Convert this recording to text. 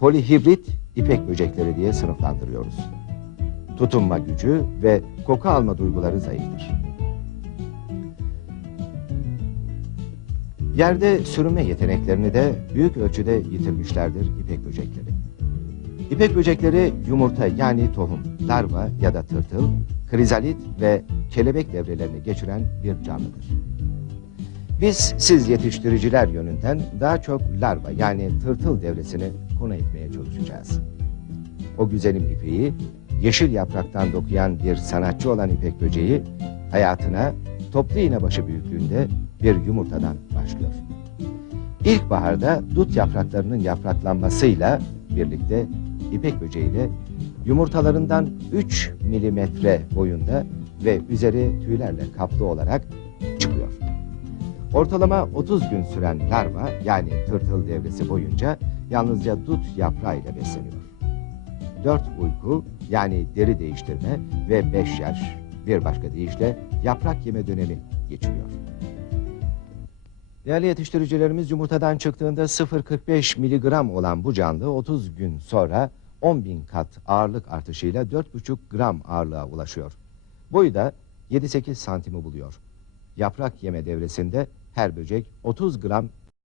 polihibrit ipek böcekleri diye sınıflandırıyoruz. Tutunma gücü ve koku alma duyguları zayıftır. Yerde sürünme yeteneklerini de büyük ölçüde yitirmişlerdir ipek böcekleri. İpek böcekleri yumurta yani tohum, larva ya da tırtıl, krizalit ve kelebek devrelerini geçiren bir canlıdır. Biz siz yetiştiriciler yönünden daha çok larva yani tırtıl devresini konu etmeye çalışacağız. O güzelim ipeği yeşil yapraktan dokuyan bir sanatçı olan ipek böceği hayatına toplu iğnebaşı büyüklüğünde bir yumurtadan başlıyor. İlkbaharda dut yapraklarının yapraklanmasıyla birlikte ipek böceği de yumurtalarından 3 milimetre boyunda ve üzeri tüylerle kaplı olarak. Ortalama 30 gün süren larva yani tırtıl devresi boyunca yalnızca dut yaprağıyla besleniyor. 4 uyku yani deri değiştirme ve 5 yaş bir başka deyişle yaprak yeme dönemi geçiriyor. Değerli yetiştiricilerimiz yumurtadan çıktığında 0.45 miligram olan bu canlı 30 gün sonra 10 bin kat ağırlık artışıyla 4,5 gram ağırlığa ulaşıyor. Boyu da 7-8 santimi buluyor. Yaprak yeme devresinde her böcek 30 gram